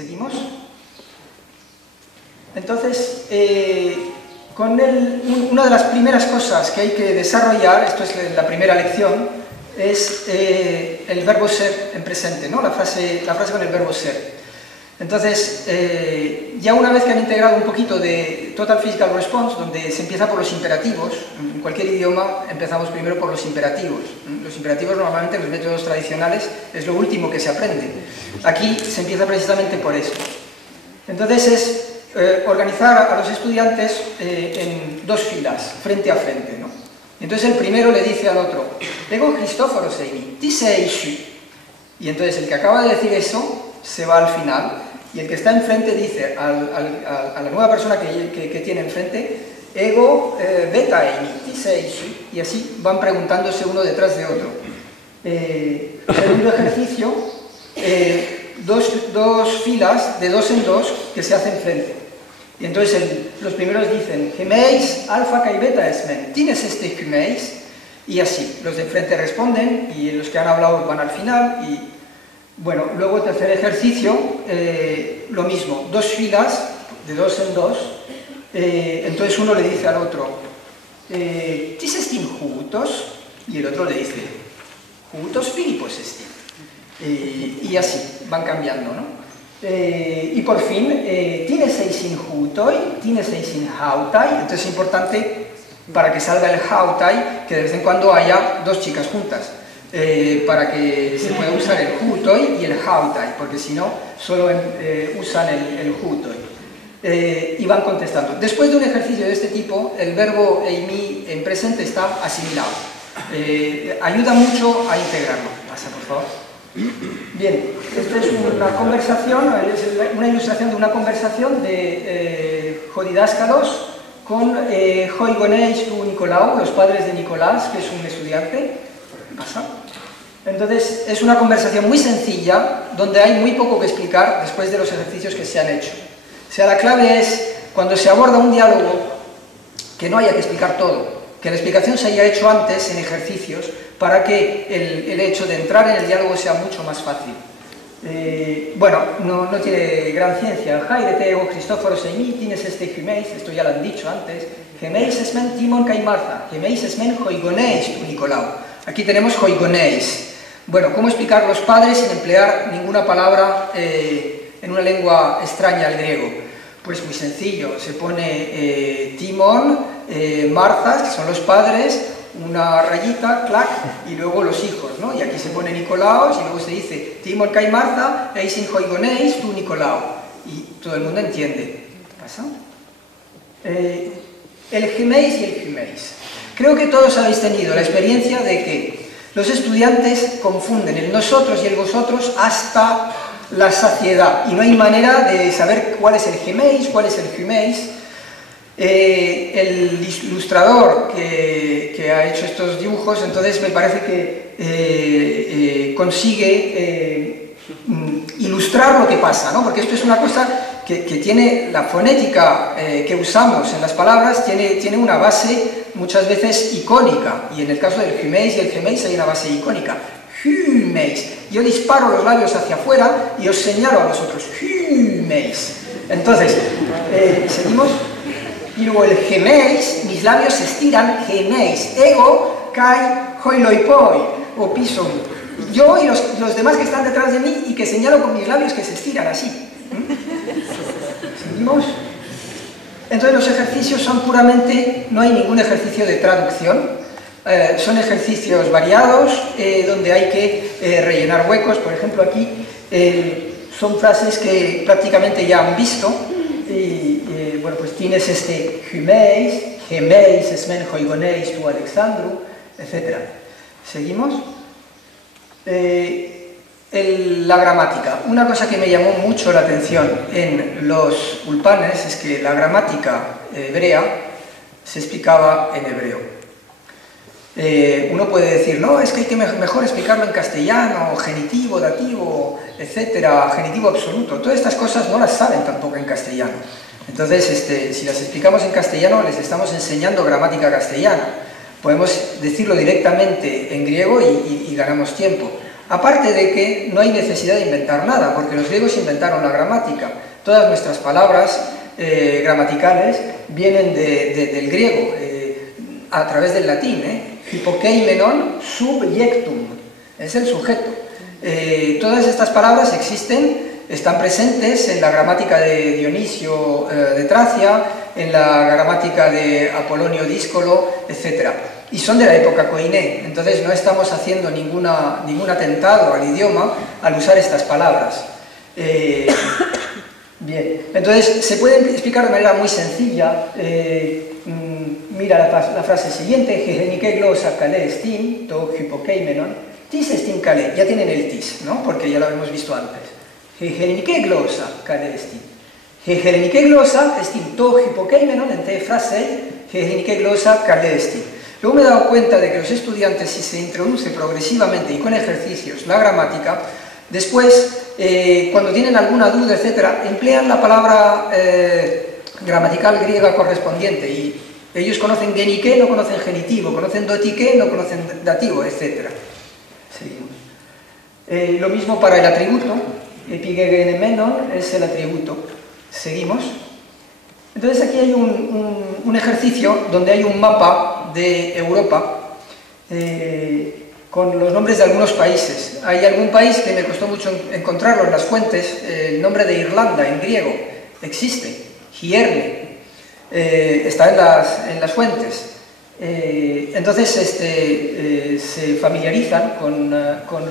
¿Seguimos? Entonces, una de las primeras cosas que hay que desarrollar, esto es la primera lección, es el verbo ser en presente, ¿no? La frase con el verbo ser. Entonces, ya una vez que han integrado un poquito de Total Physical Response, donde se empieza por los imperativos, en cualquier idioma empezamos primero por los imperativos. Los imperativos normalmente en los métodos tradicionales es lo último que se aprende. Aquí se empieza precisamente por eso. Entonces es organizar a los estudiantes en dos filas, frente a frente, ¿no? Entonces el primero le dice al otro, «Ego Cristóforo Seini, ti sei shu». Y entonces el que acaba de decir eso se va al final, y el que está enfrente dice a la nueva persona que tiene enfrente, «Ego beta eini, ti sei shu». Y así van preguntándose uno detrás de otro. Segundo ejercicio, dos filas de dos en dos que se hacen frente. Y entonces los primeros dicen, «Gemeis, alfa kai beta esmen, ¿tienes este gemeis?» Y así, los de enfrente responden y los que han hablado van al final. Y bueno, luego el tercer ejercicio, lo mismo, dos filas de dos en dos. Entonces uno le dice al otro, «¿Tis estin juntos?» Y el otro le dice, «Juntos Filipos estin». Y así, van cambiando, ¿no? Y por fin, ¿tienes eisin jutoi? ¿Tienes eisin hautai? Entonces es importante, para que salga el hautai, que de vez en cuando haya dos chicas juntas, para que se pueda usar el jutoi y el hautai, porque si no, solo usan el jutoi. Y van contestando. Después de un ejercicio de este tipo, el verbo eimi en presente está asimilado. Ayuda mucho a integrarlo. Pasa, por favor. Bien, esta es una conversación, es una ilustración de una conversación de Jodidáscalos con Joigoneis y Nicolau, los padres de Nicolás, que es un estudiante. ¿Qué pasa? Entonces, es una conversación muy sencilla, donde hay muy poco que explicar después de los ejercicios que se han hecho. O sea, la clave es, cuando se aborda un diálogo, que no haya que explicar todo, que la explicación se haya hecho antes en ejercicios para que el hecho de entrar en el diálogo sea mucho más fácil. Bueno, no tiene gran ciencia. Jairete ego Cristóforo Seini, tienes este gemeis, esto ya lo han dicho antes. Gemeis esmen Timon kai Martha, gemeis esmen joigoneis tu Nicolau. Aquí tenemos joigoneis. Bueno, ¿cómo explicar los padres sin emplear ninguna palabra en una lengua extraña al griego? Pues muy sencillo, se pone Timón, Marthas, que son los padres, una rayita, clac, y luego los hijos, ¿no? Y aquí se pone Nicolaos y luego se dice Timón kai Martha, eisin joigoneis tu Nicolau. Y todo el mundo entiende. ¿Qué pasa? El gemeis y el gemeis. Creo que todos habéis tenido la experiencia de que los estudiantes confunden el nosotros y el vosotros hasta la saciedad, y no hay manera de saber cuál es el gemeis, cuál es el gemeis. El ilustrador que ha hecho estos dibujos, entonces me parece que consigue ilustrar lo que pasa, ¿no? Porque esto es una cosa que tiene la fonética que usamos en las palabras, tiene una base muchas veces icónica, y en el caso del gemeis y el gemeis hay una base icónica. Gemeis. Yo disparo los labios hacia afuera y os señalo a vosotros. Gemeis. Entonces, seguimos. Y luego el gemeis, mis labios se estiran, gemeis. Ego, kai, hoiloipoi, o piso. Yo y los demás que están detrás de mí y que señalo con mis labios que se estiran así. Seguimos. Entonces los ejercicios son puramente, no hay ningún ejercicio de traducción. Son ejercicios variados donde hay que rellenar huecos. Por ejemplo, aquí son frases que prácticamente ya han visto. Bueno, pues tienes este gemeis, esmen joigoneis tu Alexandru, etc. ¿Seguimos? La gramática. Una cosa que me llamó mucho la atención en los ulpanes es que la gramática hebrea se explicaba en hebreo. Uno puede decir, no, es que hay que mejor explicarlo en castellano, genitivo, dativo, etcétera, genitivo absoluto. Todas estas cosas no las saben tampoco en castellano. Entonces, si las explicamos en castellano, les estamos enseñando gramática castellana. Podemos decirlo directamente en griego y ganamos tiempo. Aparte de que no hay necesidad de inventar nada, porque los griegos inventaron la gramática. Todas nuestras palabras gramaticales vienen del griego, a través del latín, Hypokeimenon subjectum, es el sujeto. Todas estas palabras existen, están presentes en la gramática de Dionisio de Tracia, en la gramática de Apolonio Díscolo, etc. Y son de la época koiné, entonces no estamos haciendo ningún atentado al idioma al usar estas palabras. Bien, entonces se puede explicar de manera muy sencilla. Mira la frase siguiente: Gegenike glosa kale estin, to hypokeimenon, tis estin kale. Ya tienen el tis, ¿no? Porque ya lo habíamos visto antes. Gegenike glosa kale estin. Gegenike glosa estin, to hypokeimenon, en te frase, gegenike glosa kale estin. Luego me he dado cuenta de que los estudiantes, si se introduce progresivamente y con ejercicios la gramática, después, cuando tienen alguna duda, etc., emplean la palabra gramatical griega correspondiente, y ellos conocen genike, no conocen genitivo, conocen dotike, no conocen dativo, etc. Seguimos. Lo mismo para el atributo. Epigegenemenon es el atributo. Seguimos. Entonces aquí hay un ejercicio donde hay un mapa de Europa con los nombres de algunos países. Hay algún país que me costó mucho encontrarlo en las fuentes. El nombre de Irlanda en griego existe, Hierne, está en las fuentes. Entonces se familiarizan con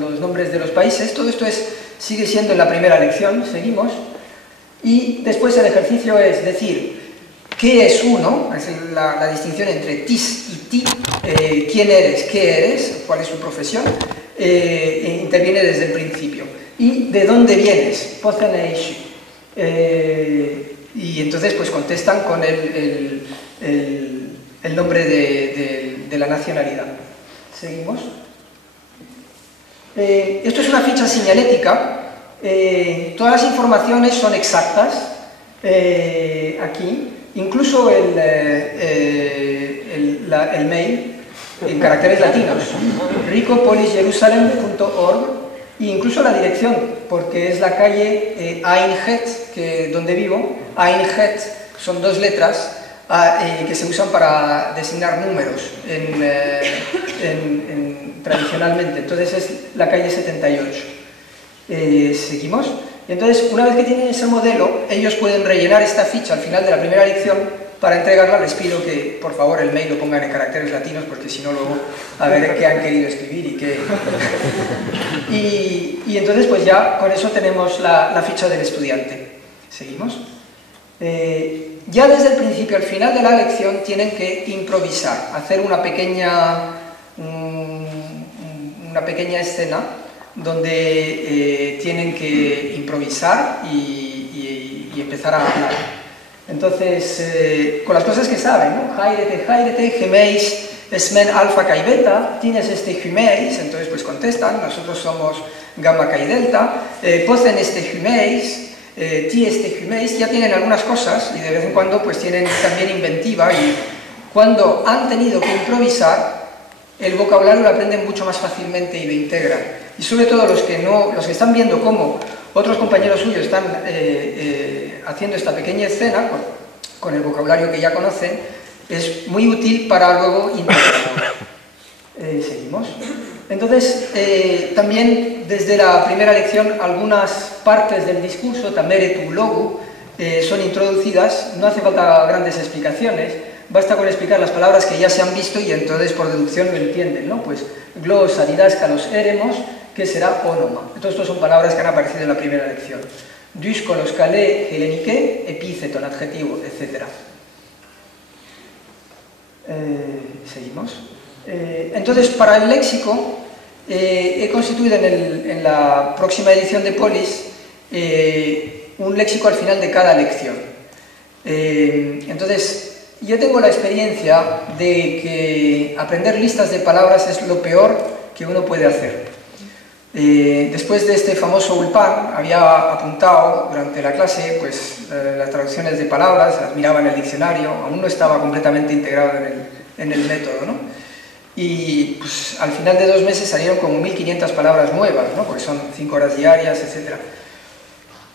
los nombres de los países. Todo esto sigue siendo en la primera lección. Seguimos. Y después el ejercicio es decir qué es uno, es la distinción entre tis y ti, quién eres, qué eres, cuál es su profesión, interviene desde el principio. Y de dónde vienes, pozeneishi. Y entonces pues contestan con el nombre de la nacionalidad. Seguimos. Esto es una ficha señalética. Todas las informaciones son exactas aquí, incluso el mail en caracteres latinos, ricopolisjerusalem.org, e incluso la dirección, porque es la calle Ainhet, donde vivo. Ainhet son dos letras que se usan para designar números tradicionalmente, entonces es la calle 78. Seguimos. Entonces, una vez que tienen ese modelo, ellos pueden rellenar esta ficha al final de la primera lección. Para entregarla les pido que, por favor, el mail lo pongan en caracteres latinos, porque si no, luego a ver qué han querido escribir y qué... y entonces, pues ya con eso tenemos la ficha del estudiante. Seguimos. Ya desde el principio al final de la lección tienen que improvisar, hacer una pequeña escena donde tienen que improvisar y empezar a hablar. Entonces, con las cosas que saben, ¿no? Jairete, gemeis, esmen alfa kai beta, tienes humeis, entonces pues contestan, nosotros somos gamma kai delta, pocen humeis, ti humeis, ya tienen algunas cosas y de vez en cuando pues tienen también inventiva, y cuando han tenido que improvisar, el vocabulario lo aprenden mucho más fácilmente y lo integran. Y sobre todo los que están viendo cómo otros compañeros suyos están haciendo esta pequeña escena con el vocabulario que ya conocen, es muy útil para luego integrarlo. Seguimos. Entonces, también desde la primera lección, algunas partes del discurso, tamere tu logu, son introducidas. No hace falta grandes explicaciones. Basta con explicar las palabras que ya se han visto y entonces por deducción lo entienden, ¿no? Pues glosa, didáscalos, éremos, que será ónoma. Entonces, estas son palabras que han aparecido en la primera lección. Díscolos, calé, helenike, epíceton, adjetivo, etc. Seguimos. Entonces, para el léxico, he constituido en la próxima edición de Polis un léxico al final de cada lección. Entonces, yo tengo la experiencia de que aprender listas de palabras es lo peor que uno puede hacer. Después de este famoso Ulpan, había apuntado durante la clase pues, las traducciones de palabras, las miraba en el diccionario, aún no estaba completamente integrado en el método, ¿no? y pues, al final de 2 meses salieron como 1500 palabras nuevas, ¿no? Porque son 5 horas diarias, etc.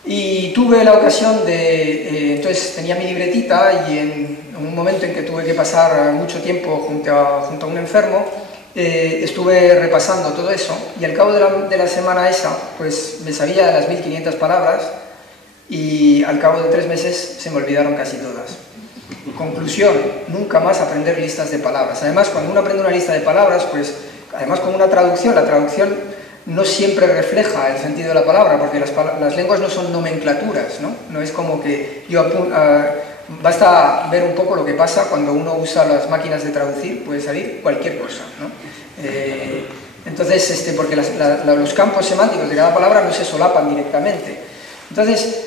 Y tuve la ocasión de, entonces tenía mi libretita y en un momento en que tuve que pasar mucho tiempo junto a un enfermo, estuve repasando todo eso y al cabo de la semana esa, pues me sabía las 1500 palabras y al cabo de 3 meses se me olvidaron casi todas. Conclusión, nunca más aprender listas de palabras. Además, cuando uno aprende una lista de palabras, pues además con una traducción, la traducción no siempre refleja el sentido de la palabra, porque las lenguas no son nomenclaturas, ¿no? No es como que basta ver un poco lo que pasa cuando uno usa las máquinas de traducir, puede salir cualquier cosa, ¿no? Entonces, porque los campos semánticos de cada palabra no se solapan directamente. Entonces,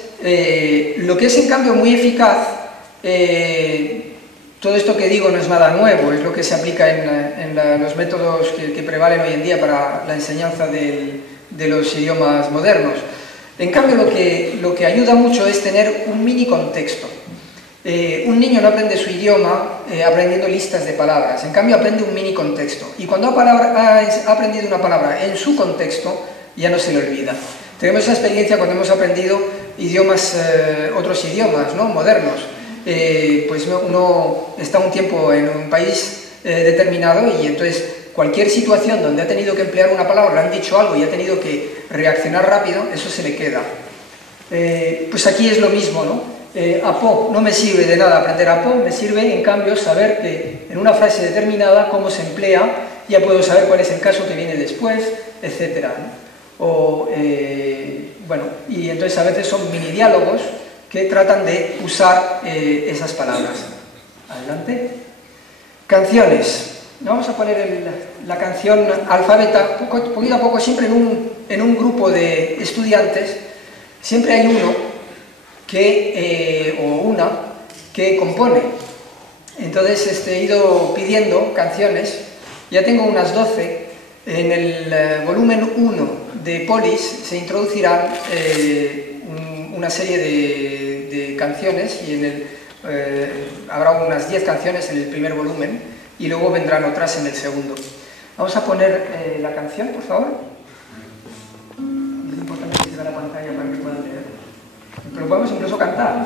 lo que es en cambio muy eficaz, todo esto que digo no es nada nuevo, es lo que se aplica en los métodos que prevalen hoy en día para la enseñanza de los idiomas modernos. En cambio, lo que ayuda mucho es tener un mini contexto. Un niño no aprende su idioma aprendiendo listas de palabras, en cambio aprende un mini contexto. Y cuando ha aprendido una palabra en su contexto, ya no se le olvida. Tenemos esa experiencia cuando hemos aprendido otros idiomas, ¿no? Modernos. Pues uno está un tiempo en un país determinado y entonces cualquier situación donde ha tenido que emplear una palabra, le han dicho algo y ha tenido que reaccionar rápido, eso se le queda. Pues aquí es lo mismo, ¿no? Apo, no me sirve de nada aprender apo, me sirve en cambio saber que en una frase determinada cómo se emplea, ya puedo saber cuál es el caso que viene después, etc., ¿no? Bueno, y entonces a veces son mini diálogos que tratan de usar esas palabras. Adelante. Canciones. Vamos a poner la canción alfabeta, poquito a poco, siempre en un grupo de estudiantes, siempre hay uno o una que compone. Entonces he ido pidiendo canciones, ya tengo unas 12, en el volumen 1 de Polis se introducirán una serie de canciones y habrá unas 10 canciones en el primer volumen y luego vendrán otras en el segundo. Vamos a poner la canción, por favor. Es importante que se vea la pantalla para que puedan leer. Pero podemos incluso cantar.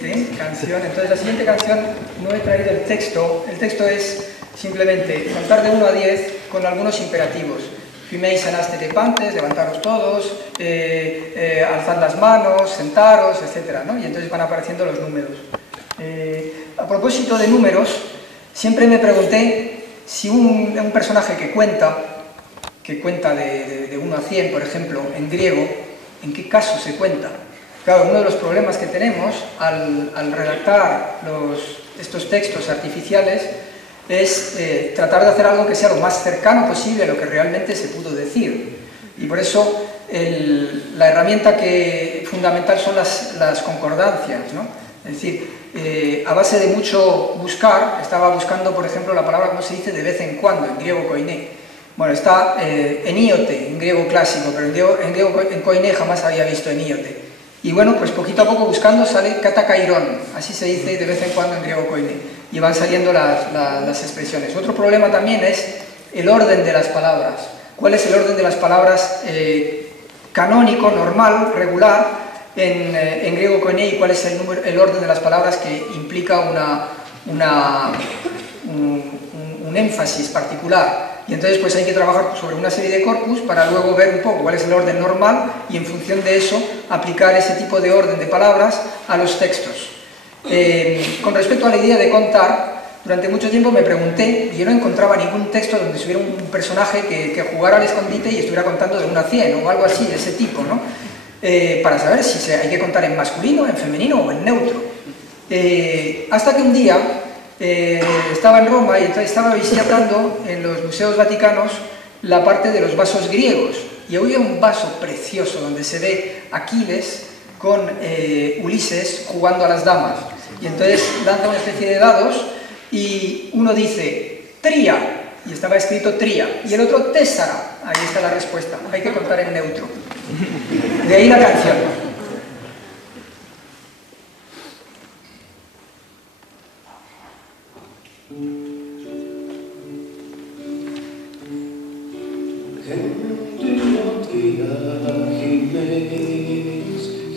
siguiente canción. Entonces, la siguiente canción no he traído el texto es simplemente contar de 1 a 10 con algunos imperativos. Fuméis anaste de pantes, levantaros todos, alzad las manos, sentaros, etc., ¿no? Y entonces van apareciendo los números. A propósito de números, siempre me pregunté si un personaje que cuenta de 1 a 100, por ejemplo, en griego, ¿en qué caso se cuenta? Claro, uno de los problemas que tenemos al redactar estos textos artificiales es tratar de hacer algo que sea lo más cercano posible a lo que realmente se pudo decir. Y por eso la herramienta fundamental son las concordancias, ¿no? Es decir, a base de mucho buscar, estaba buscando, por ejemplo, la palabra, ¿cómo se dice?, de vez en cuando, en griego koiné. Bueno, está eníote, en griego clásico, pero en koiné jamás había visto eníote. Y bueno, pues poquito a poco buscando sale katakairón, así se dice de vez en cuando en griego koiné. Y van saliendo las expresiones. Otro problema también es el orden de las palabras. ¿Cuál es el orden de las palabras canónico, normal, regular, en griego koiné, y cuál es el orden de las palabras que implica un énfasis particular? Y entonces pues hay que trabajar sobre una serie de corpus para luego ver un poco cuál es el orden normal y en función de eso aplicar ese tipo de orden de palabras a los textos. Con respecto a la idea de contar, durante mucho tiempo me pregunté, y yo no encontraba ningún texto donde estuviera un personaje que jugara al escondite y estuviera contando de 1 a 100 o algo así de ese tipo, ¿no? Para saber si hay que contar en masculino, en femenino o en neutro. Hasta que un día estaba en Roma y entonces estaba visitando en los museos vaticanos la parte de los vasos griegos, y había un vaso precioso donde se ve Aquiles con Ulises jugando a las damas, y entonces lanza una especie de dados y uno dice tria, y estaba escrito tria, y el otro tésara. Ahí está la respuesta, hay que contar en neutro. De ahí la canción.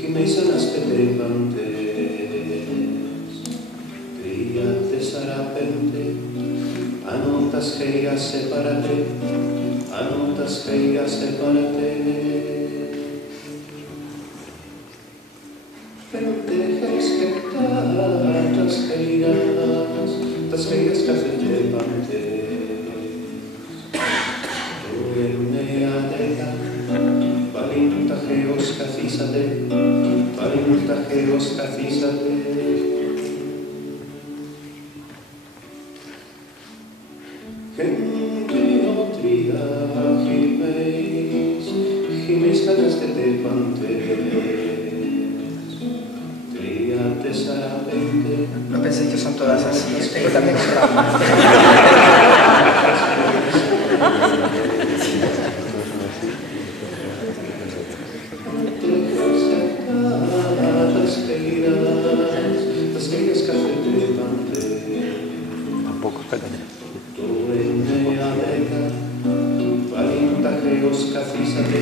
Himeis anaste de pantes, tria tesarapente, anotas heigas separate, anotas heigas separate. Fentejes hectatas heigas, tas heigas cacete pantes. Palintajeos cacísate, palintajeos cacísate. Gentriotria gimeis canaste de pantes, tria tesarapente. No penséis que son todas así, tengo también otra. Tampoco, espérate. Palintajeos cacísate,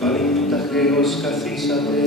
palintajeos cacísate.